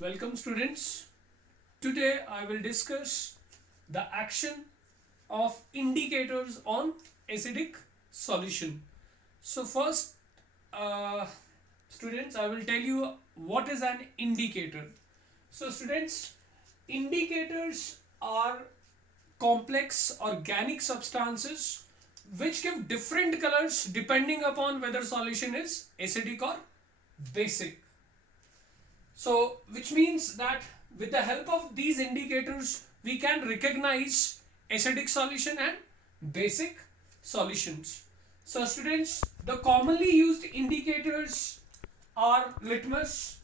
Welcome students. Today I will discuss the action of indicators on acidic solution. So first students, I will tell you what is an indicator. So students, indicators are complex organic substances which give different colors depending upon whether solution is acidic or basic. So, which means that with the help of these indicators, we can recognize acidic solution and basic solutions. So, students, the commonly used indicators are litmus.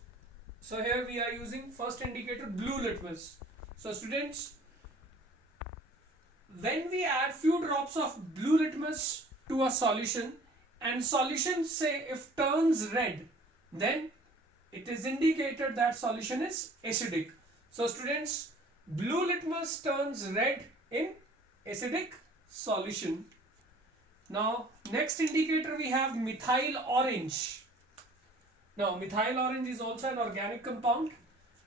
So, here we are using first indicator blue litmus. So, students, when we add few drops of blue litmus to a solution and solution say if turns red, then it is indicated that solution is acidic. So students, blue litmus turns red in acidic solution. Now next indicator we have methyl orange. Now methyl orange is also an organic compound.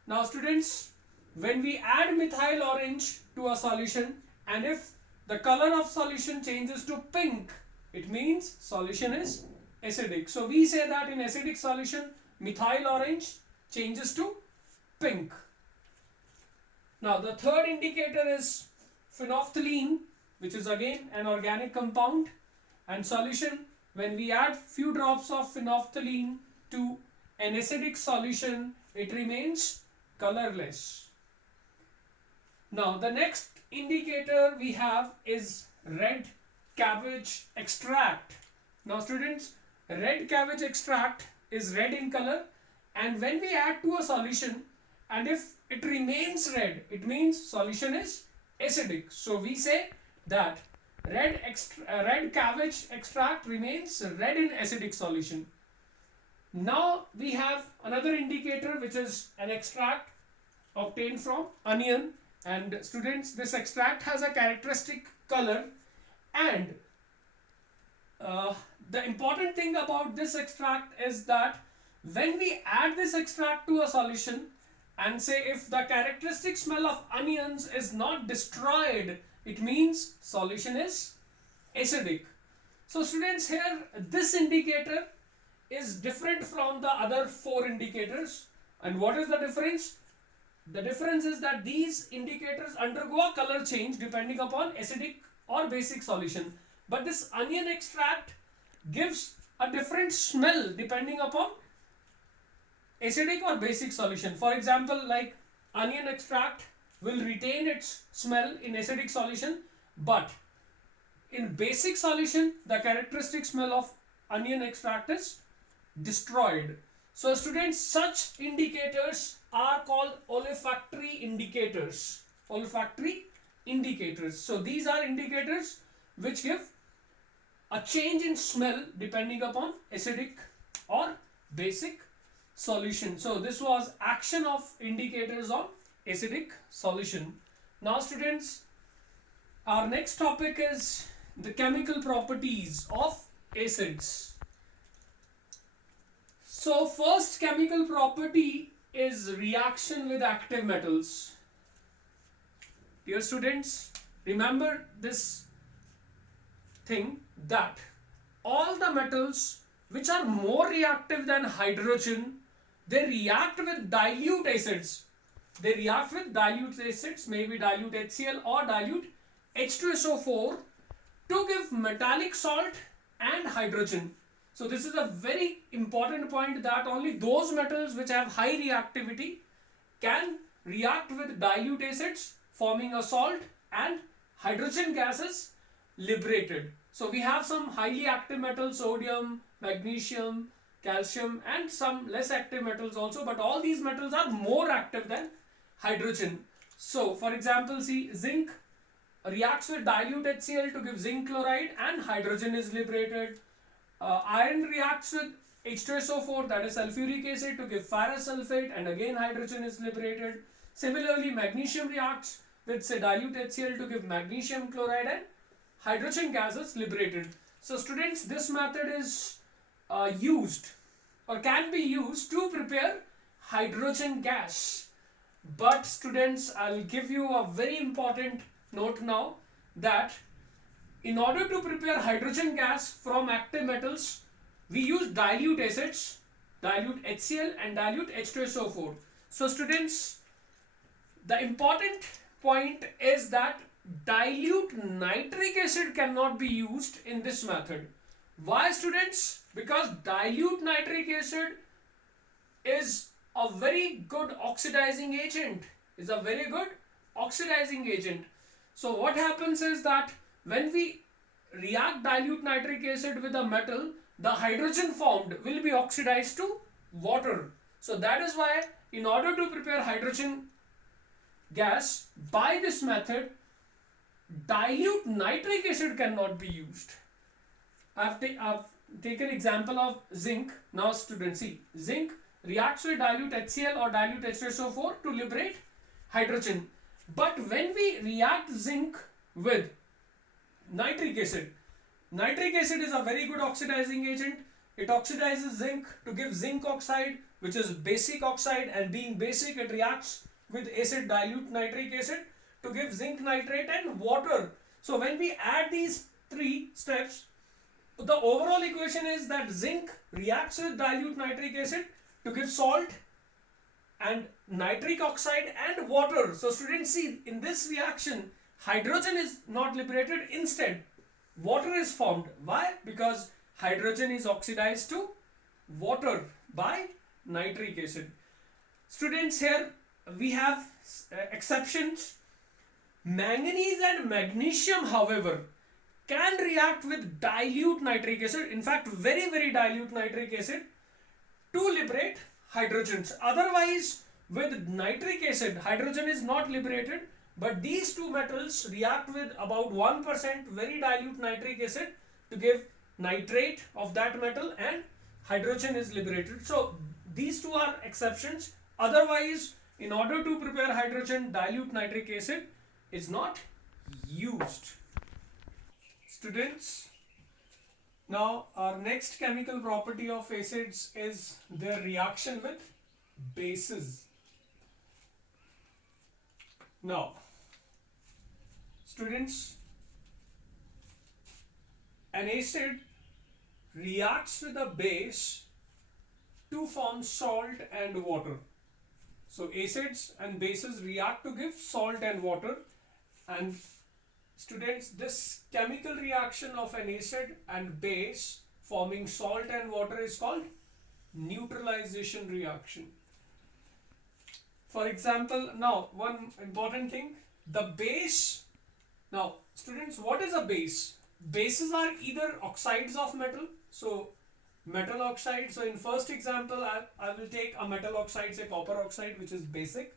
Now students, when we add methyl orange to a solution and if the color of solution changes to pink, it means solution is acidic. So we say that in acidic solution methyl orange changes to pink. Now the third indicator is phenolphthalein, which is again an organic compound, and solution, when we add few drops of phenolphthalein to an acidic solution, it remains colorless. Now the next indicator we have is red cabbage extract. Now students, red cabbage extract is red in color, and when we add to a solution and if it remains red, it means solution is acidic. So we say that red cabbage extract remains red in acidic solution. Now we have another indicator which is an extract obtained from onion, and students, this extract has a characteristic color, and the important thing about this extract is that when we add this extract to a solution and say if the characteristic smell of onions is not destroyed, it means solution is acidic. So students, here this indicator is different from the other four indicators. And what is the difference? The difference is that these indicators undergo a color change depending upon acidic or basic solution. But this onion extract gives a different smell depending upon acidic or basic solution. For example, like onion extract will retain its smell in acidic solution, but in basic solution the characteristic smell of onion extract is destroyed. So students, such indicators are called olfactory indicators. Olfactory indicators. So these are indicators which give a change in smell depending upon acidic or basic solution. So this was action of indicators on acidic solution. Now students, our next topic is the chemical properties of acids. So first chemical property is reaction with active metals. Dear students, remember this thing that all the metals which are more reactive than hydrogen, they react with dilute acids. They react with dilute acids, maybe dilute HCl or dilute H2SO4 to give metallic salt and hydrogen. So this is a very important point, that only those metals which have high reactivity can react with dilute acids forming a salt and hydrogen gas is liberated. So we have some highly active metals, sodium, magnesium, calcium, and some less active metals also, but all these metals are more active than hydrogen. So for example, see, zinc reacts with dilute HCl to give zinc chloride and hydrogen is liberated. Iron reacts with H2SO4, that is sulfuric acid, to give ferrous sulfate and again hydrogen is liberated. Similarly, magnesium reacts with say dilute HCl to give magnesium chloride and hydrogen gas is liberated. So students, this method is used or can be used to prepare hydrogen gas. But students, I'll give you a very important note now, that in order to prepare hydrogen gas from active metals, we use dilute acids, dilute HCl and dilute H2SO4. So students, the important point is that dilute nitric acid cannot be used in this method. Why, students? Because dilute nitric acid is a very good oxidizing agent. So what happens is that when we react dilute nitric acid with a metal, the hydrogen formed will be oxidized to water. So that is why in order to prepare hydrogen gas by this method, dilute nitric acid cannot be used. I've taken example of zinc. Now students, see, zinc reacts with dilute HCl or dilute H2SO4 to liberate hydrogen. But when we react zinc with nitric acid is a very good oxidizing agent. It oxidizes zinc to give zinc oxide, which is basic oxide, and being basic, it reacts with acid, dilute nitric acid, to give zinc nitrate and water. So when we add these three steps, the overall equation is that zinc reacts with dilute nitric acid to give salt and nitric oxide and water. So students, see, in this reaction, hydrogen is not liberated. Instead, water is formed. Why? Because hydrogen is oxidized to water by nitric acid. Students, here we have exceptions. Manganese and magnesium, however, can react with dilute nitric acid, in fact very dilute nitric acid, to liberate hydrogens. Otherwise, with nitric acid, hydrogen is not liberated, but these two metals react with about 1% very dilute nitric acid to give nitrate of that metal, and hydrogen is liberated. So these two are exceptions. Otherwise, in order to prepare hydrogen, dilute nitric acid is not used. Students, now our next chemical property of acids is their reaction with bases. Now, students, an acid reacts with a base to form salt and water. So acids and bases react to give salt and water, and students, this chemical reaction of an acid and base forming salt and water is called neutralization reaction. For example, now one important thing, the base. Now students, what is a base? Bases are either oxides of metal, so metal oxide. So in first example, I will take a metal oxide, say copper oxide, which is basic,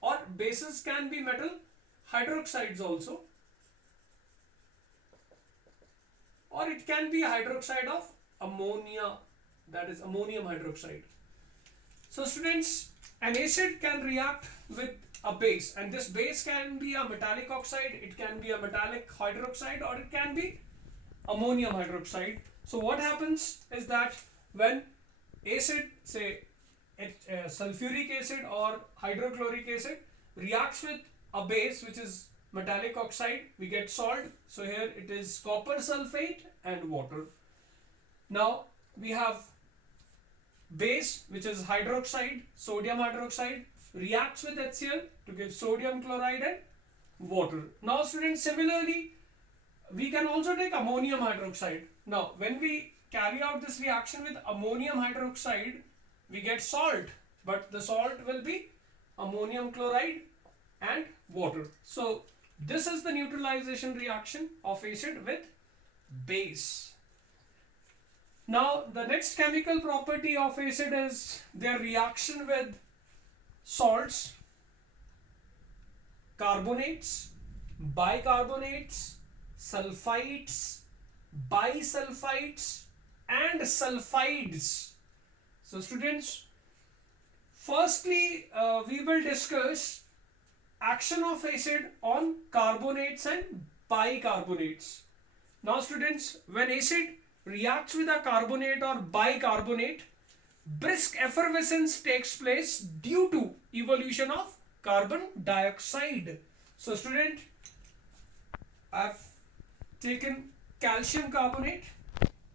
or bases can be metal hydroxides also, or it can be a hydroxide of ammonia, that is ammonium hydroxide. So students, an acid can react with a base, and this base can be a metallic oxide, it can be a metallic hydroxide, or it can be ammonium hydroxide. So what happens is that when acid, say sulfuric acid or hydrochloric acid, reacts with a base which is metallic oxide, we get salt. So here it is copper sulfate and water. Now we have base which is hydroxide, sodium hydroxide, reacts with HCl to give sodium chloride and water. Now students, similarly we can also take ammonium hydroxide. Now when we carry out this reaction with ammonium hydroxide, we get salt, but the salt will be ammonium chloride and water. So this is the neutralization reaction of acid with base. Now the next chemical property of acid is their reaction with salts, carbonates, bicarbonates, sulfites, bisulfites and sulfides. So students, firstly we will discuss action of acid on carbonates and bicarbonates. Now students, when acid reacts with a carbonate or bicarbonate, brisk effervescence takes place due to evolution of carbon dioxide. So student, I've taken calcium carbonate.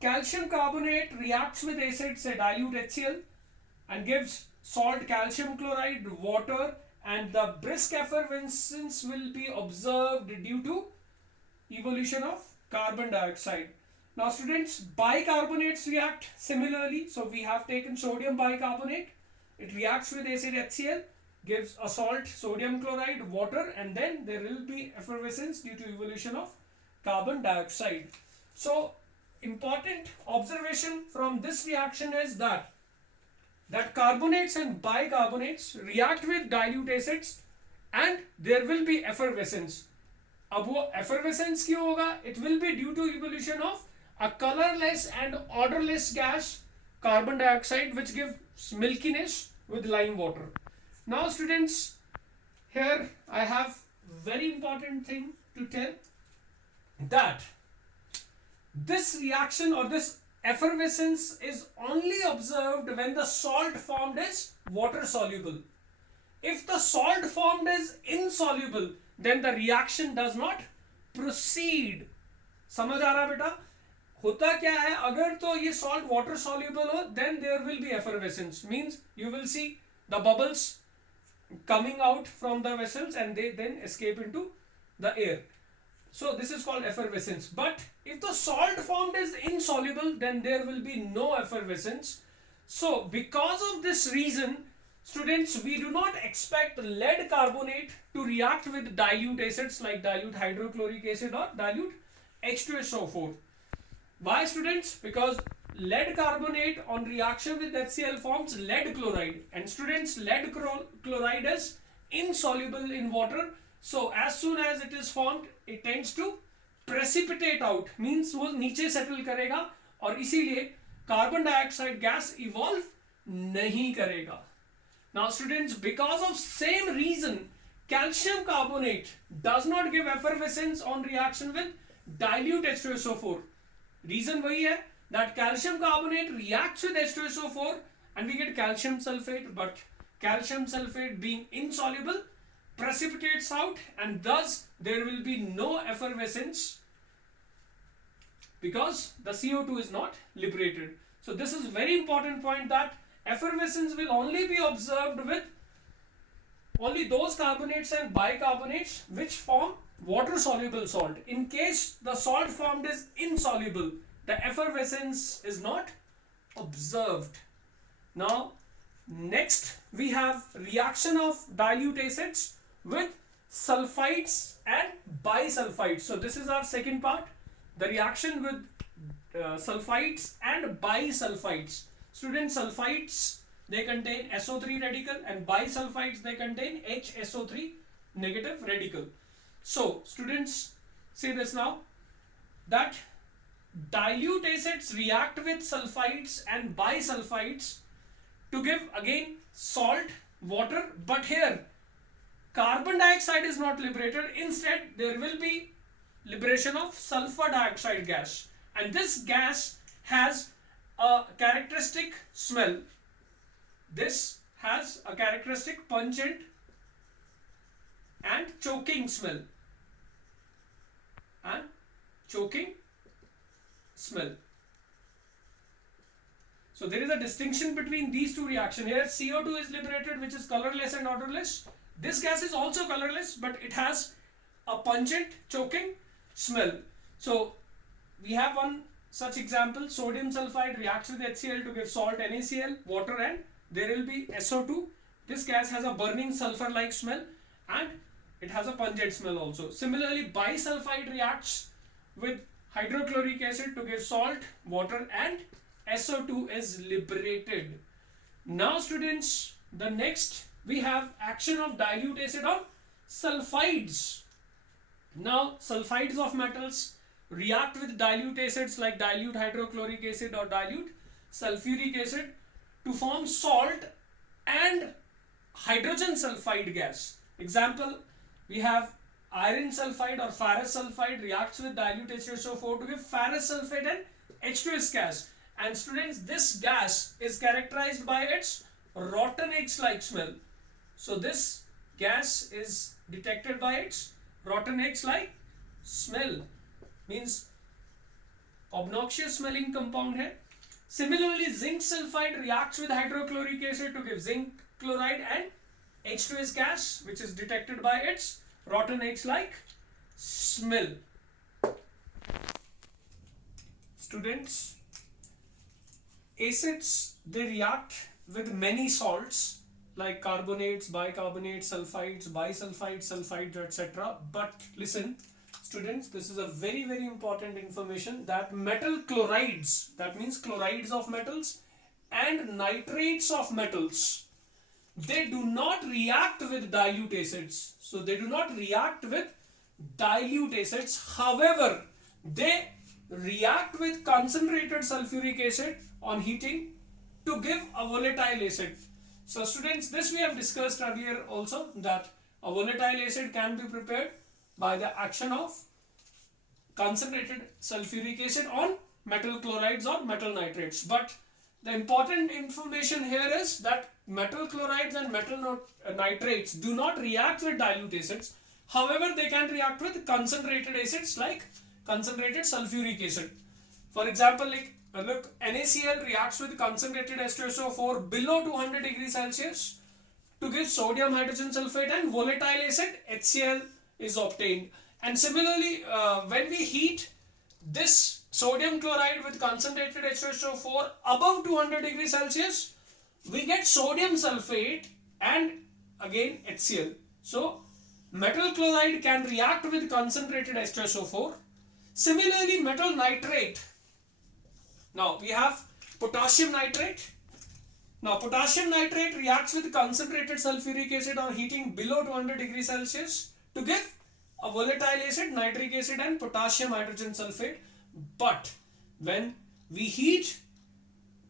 Calcium carbonate reacts with acid, say dilute HCl, and gives salt calcium chloride, water, and the brisk effervescence will be observed due to evolution of carbon dioxide. Now students, bicarbonates react similarly. So we have taken sodium bicarbonate. It reacts with acid HCl, gives a salt sodium chloride, water, and then there will be effervescence due to evolution of carbon dioxide. So important observation from this reaction is that carbonates and bicarbonates react with dilute acids and there will be effervescence. अब वो effervescence क्यों होगा? It will be due to evolution of a colorless and odorless gas, carbon dioxide, which gives milkiness with lime water. Now students, here I have very important thing to tell, that this reaction or this effervescence is only observed when the salt formed is water soluble. If the salt formed is insoluble, then the reaction does not proceed. समझ आ रहा बेटा? होता क्या है, अगर तो ये salt water soluble हो, then there will be effervescence. Means you will see the bubbles coming out from the vessels and they then escape into the air. So this is called effervescence. But if the salt formed is insoluble, then there will be no effervescence. So because of this reason, students, we do not expect lead carbonate to react with dilute acids like dilute hydrochloric acid or dilute H2SO4. Why students? Because lead carbonate on reaction with HCl forms lead chloride, and students, lead chloride is insoluble in water. So as soon as it is formed, it tends to precipitate out, means वो नीचे settle करेगा और इसीलिए carbon dioxide gas evolve नहीं करेगा. Now students, because of same reason, calcium carbonate does not give effervescence on reaction with dilute H2SO4. Reason वही है that calcium carbonate reacts with H2SO4 and we get calcium sulfate, but calcium sulfate being insoluble precipitates out and thus there will be no effervescence because the CO2 is not liberated. So this is very important point, that effervescence will only be observed with only those carbonates and bicarbonates which form water soluble salt. In case the salt formed is insoluble, the effervescence is not observed. Now next we have reaction of dilute acids with sulfides and bisulfides. So this is our second part, the reaction with sulfides and bisulfides. Students, sulfides, they contain SO3 radical and bisulfides, they contain HSO3 negative radical. So students, see this now, that dilute acids react with sulfides and bisulfides to give again salt, water, but here carbon dioxide is not liberated. Instead, there will be liberation of sulfur dioxide gas, and this gas has a characteristic smell. This has a characteristic pungent and choking smell. So there is a distinction between these two reactions. Here CO2 is liberated, which is colorless and odorless. This gas is also colorless, but it has a pungent choking smell. So we have one such example, sodium sulfide reacts with HCl to give salt NaCl, water, and there will be SO2. This gas has a burning sulfur like smell and it has a pungent smell also. Similarly, bisulfide reacts with hydrochloric acid to give salt, water, and SO2 is liberated. Now students, the next we have action of dilute acid on sulfides. Now sulfides of metals react with dilute acids like dilute hydrochloric acid or dilute sulfuric acid to form salt and hydrogen sulfide gas. Example, we have iron sulfide or ferrous sulfide reacts with dilute H2SO4 to give ferrous sulfate and H2S gas, And students, this gas is characterized by its rotten eggs-like smell. So this gas is detected by its rotten eggs-like smell, means obnoxious smelling compound है. Similarly, zinc sulfide reacts with hydrochloric acid to give zinc chloride and H2S gas, which is detected by its rotten eggs-like smell. Students, acids, they react with many salts like carbonates, bicarbonates, sulfides, bisulfides, sulfides, etc. But listen, students, this is a very important information, that metal chlorides, that means chlorides of metals, and nitrates of metals, they do not react with dilute acids. So they do not react with dilute acids. However, they react with concentrated sulfuric acid on heating to give a volatile acid. So students, this we have discussed earlier also, that a volatile acid can be prepared by the action of concentrated sulfuric acid on metal chlorides or metal nitrates. But the important information here is that metal chlorides and metal nitrates do not react with dilute acids. However, they can react with concentrated acids like concentrated sulfuric acid. For example, like look, NaCl reacts with concentrated H2SO4 below 200 degrees Celsius to give sodium hydrogen sulfate, and volatile acid HCl is obtained. And similarly, when we heat this sodium chloride with concentrated H2SO4 above 200 degrees Celsius, we get sodium sulfate and again HCl. So metal chloride can react with concentrated H2SO4. Similarly, metal nitrate. Now we have potassium nitrate. Now potassium nitrate reacts with concentrated sulfuric acid on heating below 200 degrees Celsius to give a volatile acid, nitric acid and potassium hydrogen sulfate. But when we heat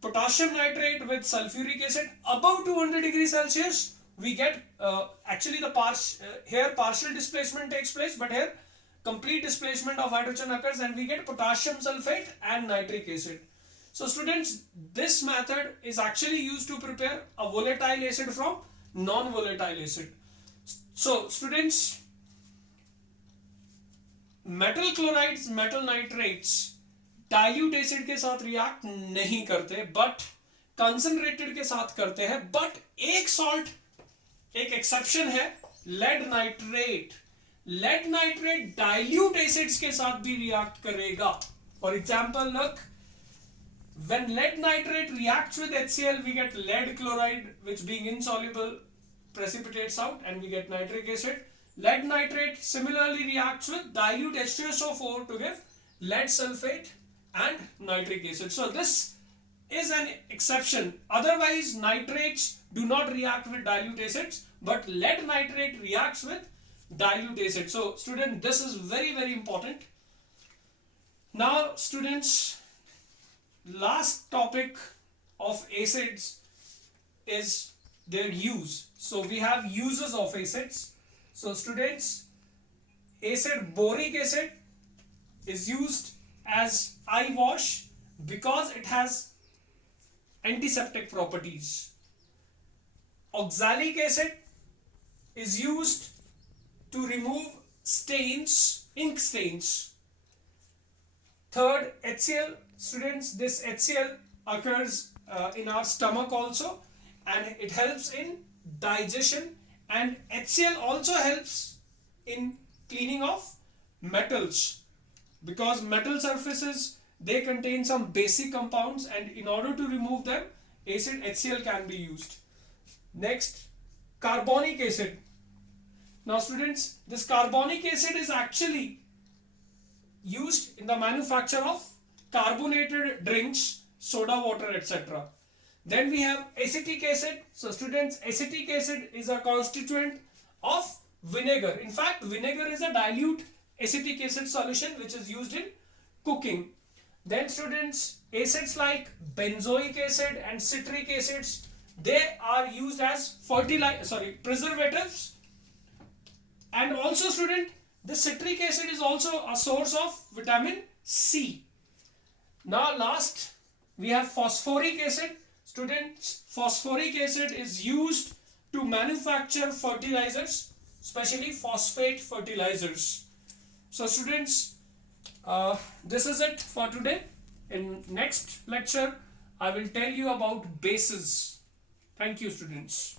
potassium nitrate with sulfuric acid above 200 degrees Celsius, we get actually the here partial displacement takes place, but here complete displacement of hydrogen occurs and we get potassium sulfate and nitric acid. So students, this method is actually used to prepare a volatile acid from non-volatile acid. So students, metal chlorides, metal nitrates dilute acid के साथ react नहीं करते, but concentrated के साथ करते हैं. But एक salt, एक exception है, lead nitrate. Lead nitrate dilute acids के साथ भी react करेगा. For example, look, when lead nitrate reacts with HCl, we get lead chloride, which being insoluble precipitates out and we get nitric acid. Lead nitrate similarly reacts with dilute H2SO4 to give lead sulfate and nitric acid. So this is an exception. Otherwise, nitrates do not react with dilute acids, but lead nitrate reacts with dilute acid. So student, this is very important. Now students, last topic of acids is their use. So we have uses of acids. So students, acid, boric acid is used as eye wash because it has antiseptic properties. Oxalic acid is used to remove stains, ink stains. Third, HCl. Students, this HCl occurs in our stomach also, and it helps in digestion, and HCl also helps in cleaning of metals, because metal surfaces, they contain some basic compounds, and in order to remove them, acid HCl can be used. Next, carbonic acid. Now students, this carbonic acid is actually used in the manufacture of carbonated drinks, soda water, etc. Then we have acetic acid. So students, acetic acid is a constituent of vinegar. In fact, vinegar is a dilute acetic acid solution which is used in cooking. Then students, acids like benzoic acid and citric acids, they are used as preservatives. And also student, the citric acid is also a source of vitamin C. Now last we have phosphoric acid. Students, phosphoric acid is used to manufacture fertilizers, especially phosphate fertilizers. So students, this is it for today. In next lecture, I will tell you about bases. Thank you, students.